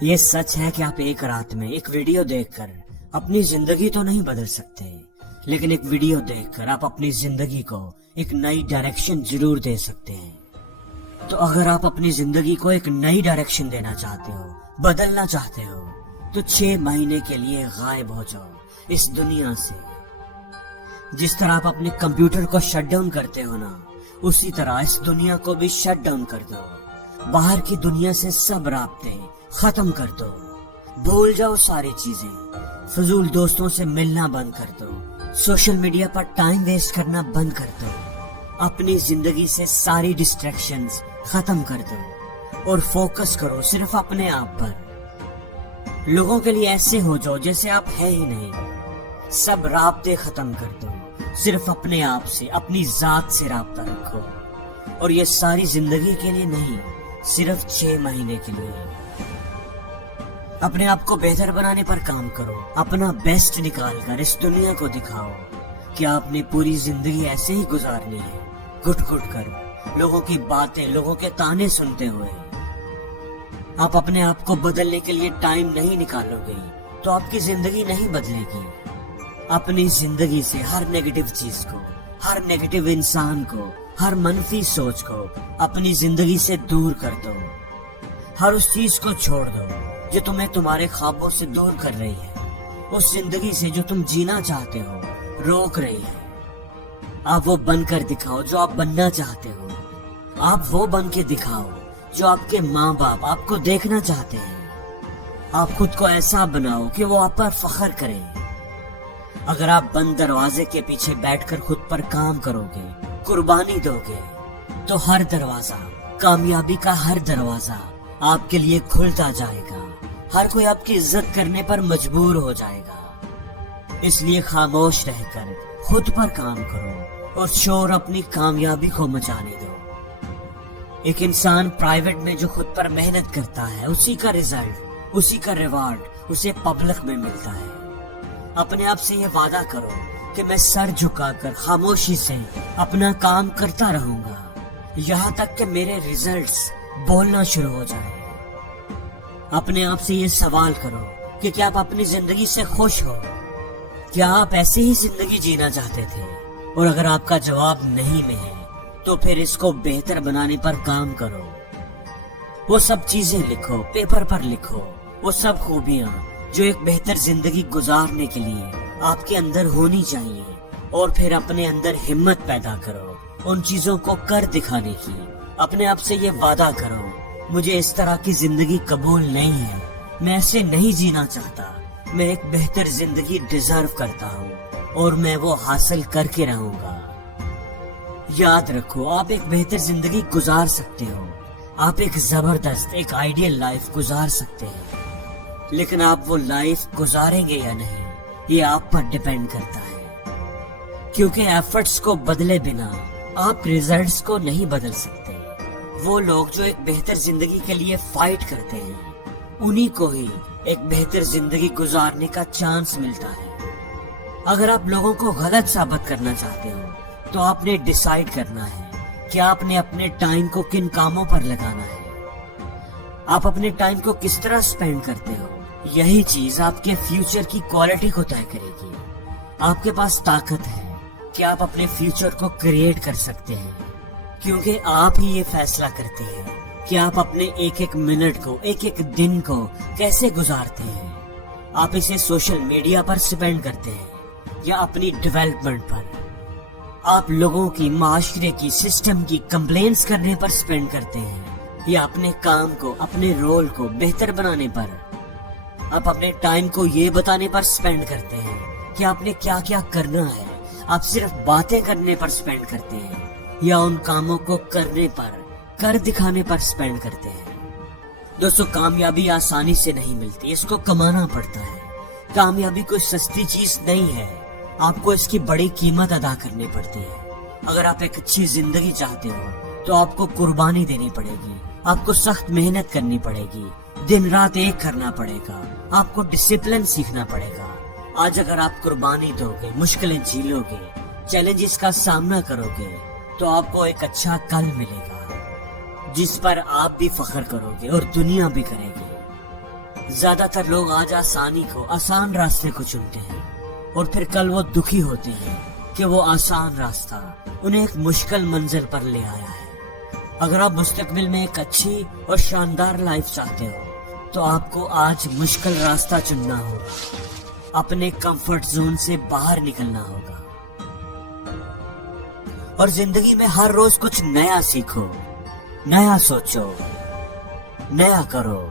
یہ سچ ہے کہ آپ ایک رات میں ایک ویڈیو دیکھ کر اپنی زندگی تو نہیں بدل سکتے، لیکن ایک ویڈیو دیکھ کر آپ اپنی زندگی کو ایک نئی ڈائریکشن ضرور دے سکتے ہیں۔ تو اگر آپ اپنی زندگی کو ایک نئی ڈائریکشن دینا چاہتے ہو، بدلنا چاہتے ہو، تو 6 مہینے کے لیے غائب ہو جاؤ اس دنیا سے۔ جس طرح آپ اپنے کمپیوٹر کو شٹ ڈاؤن کرتے ہو نا، اسی طرح اس دنیا کو بھی شٹ ڈاؤن کر دو۔ باہر کی دنیا سے سب رابطے ختم کر دو، بھول جاؤ ساری چیزیں، فضول دوستوں سے ملنا بند کر دو، سوشل میڈیا پر ٹائم ویسٹ کرنا بند کر دو، اپنی زندگی سے ساری ڈسٹریکشنز ختم کر دو اور فوکس کرو صرف اپنے آپ پر۔ لوگوں کے لیے ایسے ہو جاؤ جیسے آپ ہے ہی نہیں، سب رابطے ختم کر دو، صرف اپنے آپ سے، اپنی ذات سے رابطہ رکھو، اور یہ ساری زندگی کے لیے نہیں، صرف 6 مہینے کے لیے۔ اپنے آپ کو بہتر بنانے پر کام کرو، اپنا بیسٹ نکال کر اس دنیا کو دکھاؤ کہ آپ نے پوری زندگی ایسے ہی گزارنی ہے، گھٹ گھٹ کر، لوگوں کی باتیں، لوگوں کے تانے سنتے ہوئے۔ آپ اپنے آپ کو بدلنے کے لیے ٹائم نہیں نکالو گے تو آپ کی زندگی نہیں بدلے گی۔ اپنی زندگی سے ہر نیگیٹو چیز کو، ہر نیگیٹو انسان کو، ہر منفی سوچ کو اپنی زندگی سے دور کر دو۔ ہر اس چیز کو چھوڑ دو جو تمہیں تمہارے خوابوں سے دور کر رہی ہے، اس زندگی سے جو تم جینا چاہتے ہو روک رہی ہے۔ آپ وہ بن کر دکھاؤ جو آپ بننا چاہتے ہو، آپ وہ بن کے دکھاؤ جو آپ کے ماں باپ آپ کو دیکھنا چاہتے ہیں۔ آپ خود کو ایسا بناؤ کہ وہ آپ پر فخر کریں۔ اگر آپ بند دروازے کے پیچھے بیٹھ کر خود پر کام کرو گے، قربانی دو گے، تو ہر دروازہ، کامیابی کا ہر دروازہ آپ کے لیے کھلتا جائے گا۔ ہر کوئی آپ کی عزت کرنے پر مجبور ہو جائے گا۔ اس لیے خاموش رہ کر خود پر کام کرو اور شور اپنی کامیابی کو مچانے دو۔ ایک انسان پرائیویٹ میں جو خود پر محنت کرتا ہے، اسی کا رزلٹ، اسی کا ریوارڈ اسے پبلک میں ملتا ہے۔ اپنے آپ سے یہ وعدہ کرو کہ میں سر جھکا کر خاموشی سے اپنا کام کرتا رہوں گا، یہاں تک کہ میرے ریزلٹس بولنا شروع ہو جائیں۔ اپنے آپ سے یہ سوال کرو کہ کیا آپ اپنی زندگی سے خوش ہو؟ کیا آپ ایسے ہی زندگی جینا چاہتے تھے؟ اور اگر آپ کا جواب نہیں میں ہے تو پھر اس کو بہتر بنانے پر کام کرو۔ وہ سب چیزیں لکھو، پیپر پر لکھو، وہ سب خوبیاں جو ایک بہتر زندگی گزارنے کے لیے آپ کے اندر ہونی چاہیے، اور پھر اپنے اندر ہمت پیدا کرو ان چیزوں کو کر دکھانے کی۔ اپنے آپ سے یہ وعدہ کرو، مجھے اس طرح کی زندگی قبول نہیں ہے، میں ایسے نہیں جینا چاہتا، میں ایک بہتر زندگی ڈیزرو کرتا ہوں اور میں وہ حاصل کر کے رہوں گا۔ یاد رکھو، آپ ایک بہتر زندگی گزار سکتے ہو، آپ ایک زبردست، ایک آئیڈیل لائف گزار سکتے ہیں، لیکن آپ وہ لائف گزاریں گے یا نہیں، یہ آپ پر ڈیپینڈ کرتا ہے۔ کیونکہ ایفرٹس کو بدلے بنا آپ ریزلٹس کو نہیں بدل سکتے۔ وہ لوگ جو ایک بہتر زندگی کے لیے فائٹ کرتے ہیں، انہی کو ہی ایک بہتر زندگی گزارنے کا چانس ملتا ہے۔ اگر آپ لوگوں کو غلط ثابت کرنا چاہتے ہو تو آپ نے ڈیسائیڈ کرنا ہے کہ آپ نے اپنے ٹائم کو کن کاموں پر لگانا ہے، آپ اپنے ٹائم کو کس طرح سپینڈ کرتے ہو۔ یہی چیز آپ کے فیوچر کی کوالٹی کو طے کرے گی۔ آپ کے پاس طاقت ہے کہ آپ اپنے فیوچر کو کریٹ کر سکتے ہیں، کیونکہ آپ ہی یہ فیصلہ کرتے ہیں کہ آپ اپنے ایک ایک منٹ کو، ایک ایک دن کو کیسے گزارتے ہیں۔ آپ اسے سوشل میڈیا پر سپینڈ کرتے ہیں یا اپنی ڈیولپمنٹ پر، آپ لوگوں کی، معاشرے کی، سسٹم کی کمپلینس کرنے پر سپینڈ کرتے ہیں یا اپنے کام کو، اپنے رول کو بہتر بنانے پر۔ آپ اپنے ٹائم کو یہ بتانے پر سپینڈ کرتے ہیں کہ آپ نے کیا کیا کرنا ہے۔ آپ صرف باتیں کرنے پر سپینڈ کرتے ہیں یا ان کاموں کو کرنے پر، کر دکھانے پر سپینڈ کرتے ہیں۔ دوستو، کامیابی آسانی سے نہیں ملتی، اس کو کمانا پڑتا ہے۔ کامیابی کوئی سستی چیز نہیں ہے، آپ کو اس کی بڑی قیمت ادا کرنی پڑتی ہے۔ اگر آپ ایک اچھی زندگی چاہتے ہو تو آپ کو قربانی دینی پڑے گی، آپ کو سخت محنت کرنی پڑے گی، دن رات ایک کرنا پڑے گا، آپ کو ڈسپلن سیکھنا پڑے گا۔ آج اگر آپ قربانی دو گے، مشکلیں جھیلو گے، چیلنجز کا سامنا کرو گے، تو آپ کو ایک اچھا کل ملے گا جس پر آپ بھی فخر کرو گے اور دنیا بھی کرے گی۔ زیادہ تر لوگ آج آسانی کو، آسان راستے کو چنتے ہیں اور پھر کل وہ دکھی ہوتے ہیں کہ وہ آسان راستہ انہیں ایک مشکل منزل پر لے آیا ہے۔ اگر آپ مستقبل میں ایک اچھی اور شاندار لائف چاہتے ہو تو آپ کو آج مشکل راستہ چننا ہوگا، اپنے کمفرٹ زون سے باہر نکلنا ہوگا اور زندگی میں ہر روز کچھ نیا سیکھو، نیا سوچو، نیا کرو۔